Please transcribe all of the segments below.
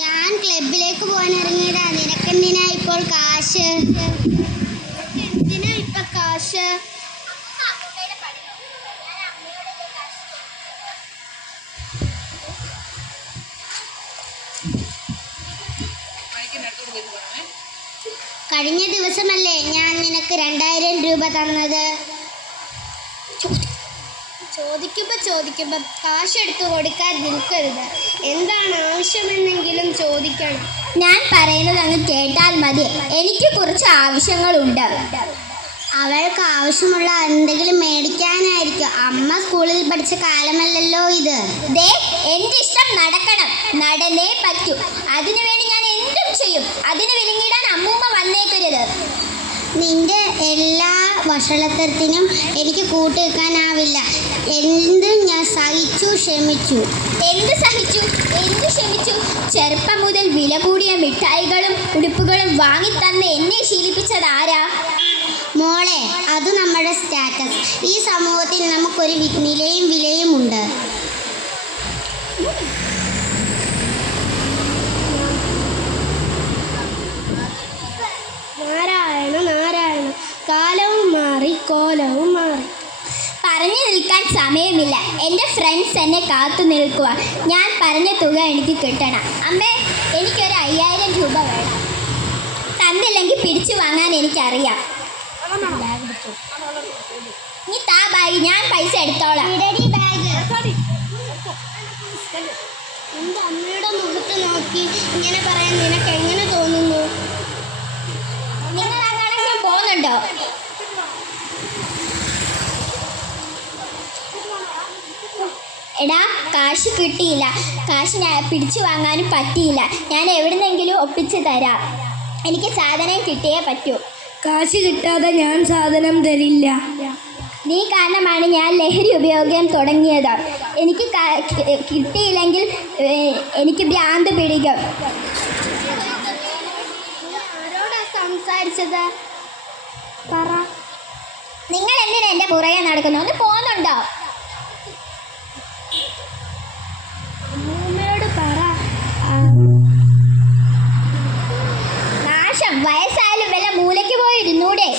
ഞാൻ ക്ലബിലേക്ക് പോകാൻ ഇറങ്ങിയതാ. നിനക്കെന്തിനാ ഇപ്പോൾ കാശ്? എന്തിനാ ഇപ്പൊ കാശ്? കഴിഞ്ഞ ദിവസമല്ലേ ഞാൻ നിനക്ക് 2000 രൂപ തന്നത്? ചോദിക്കുമ്പോൾ കാശ് എടുത്ത് കൊടുക്കാൻ നിൽക്കരുത്. എന്താണ് ആവശ്യമെന്നെങ്കിലും ചോദിക്കണം. ഞാൻ പറയുന്നത് അങ്ങ് കേട്ടാൽ മതി. എനിക്ക് കുറച്ച് ആവശ്യങ്ങളുണ്ട്. അവൾക്ക് ആവശ്യമുള്ള എന്തെങ്കിലും മേടിക്കാനായിരിക്കും. അമ്മ സ്കൂളിൽ പഠിച്ച കാലമല്ലല്ലോ ഇത്. ദേ, എൻ്റെ ഇഷ്ടം നടക്കണം, നടന്നേ പറ്റൂ. അതിനുവേണ്ടി ഞാൻ എന്തും ചെയ്യും. അതിന് വിലങ്ങിടാൻ അമ്മൂമ്മ വന്നേക്കരുത്. നിന്റെ എല്ലാ വഷളത്തരത്തിനും എനിക്ക് കൂട്ടുവെക്കാനാവില്ല. എന്തും ഞാൻ സഹിച്ചു ക്ഷമിച്ചു. എന്ത് സഹിച്ചു, എന്ത് ക്ഷമിച്ചു? ചെറുപ്പം മുതൽ വില കൂടിയ മിഠായികളും ഉടുപ്പുകളും വാങ്ങിത്തന്ന് എന്നെ ശീലിപ്പിച്ചത് ആരാ? മോളെ, അത് നമ്മുടെ സ്റ്റാറ്റസ്. ഈ സമൂഹത്തിൽ നമുക്കൊരു നിലയും വിലയും ഉണ്ട്. നാരായണ നാരായണ, കാലവും മാറി കോലവും മാറി. പറഞ്ഞു നിൽക്കാൻ സമയമില്ല. എൻ്റെ ഫ്രണ്ട്സ് എന്നെ കാത്തു നിൽക്കുക. ഞാൻ പറഞ്ഞ തുക എനിക്ക് കിട്ടണം. അമ്മേ, എനിക്കൊരു 5000 രൂപ വേണം. തന്നില്ലെങ്കിൽ പിടിച്ചു വാങ്ങാൻ എനിക്കറിയാം. നീ താ ബാഗ്, ഞാൻ പൈസ എടുത്തോളാം. എൻ്റെ അമ്മയുടെ മുഖത്ത് നോക്കി ഇങ്ങനെ പറയാൻ നിനക്ക് എങ്ങനെ തോന്നുന്നു? നിങ്ങൾ അങ്ങനെ പോകുന്നുണ്ടോ? എടാ, കാശ് കിട്ടിയില്ല. കാശ് ഞാൻ പിടിച്ചു വാങ്ങാനും പറ്റിയില്ല. ഞാൻ എവിടുന്നെങ്കിലും ഒപ്പിച്ച് തരാം. എനിക്ക് സാധനം കിട്ടിയേ പറ്റൂ. കാശ് കിട്ടാതെ ഞാൻ സാധനം തരില്ല. നീ കാരണമാണ് ഞാൻ ലഹരി ഉപയോഗം തുടങ്ങിയത്. എനിക്ക് കിട്ടിയില്ലെങ്കിൽ എനിക്ക് ഭ്രാന്ത് പിടിക്കും. ആരോടാ സംസാരിച്ചത്? പറ. നിങ്ങൾ എന്തിനാ എൻ്റെ പുറകെ നടക്കുന്നു? ഒന്ന് പോകുന്നുണ്ടോ? അമ്മൂമ്മയോട് പറ. നാശം, വയസ്സായാലും വല്ല മൂലയ്ക്ക് പോയിരുന്നൂടെ?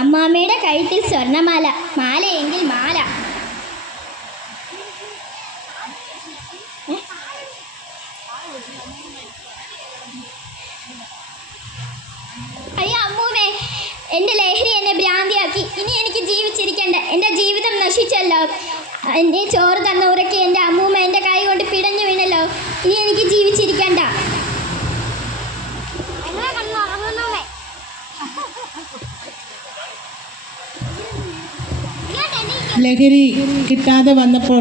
അമ്മാമ്മയുടെ കഴുത്തിൽ സ്വർണ്ണമാല, മാലയെങ്കിൽ മാല. അയ്യോ അമ്മൂമ്മേ, എൻ്റെ ലഹരി എന്നെ ഭ്രാന്തിയാക്കി. ഇനി എനിക്ക് ജീവിച്ചിരിക്കണ്ട. എൻ്റെ ജീവിതം നശിച്ചല്ലോ. എന്നെ ചോറ് തന്ന ഉറക്കി എൻ്റെ അമ്മൂമ്മ എൻ്റെ കൈ കൊണ്ട് പിടഞ്ഞു വീണല്ലോ. ഇനി എനിക്ക് ജീവിച്ചിരിക്കണ്ട. ലഹരി കിട്ടാതെ വന്നപ്പോൾ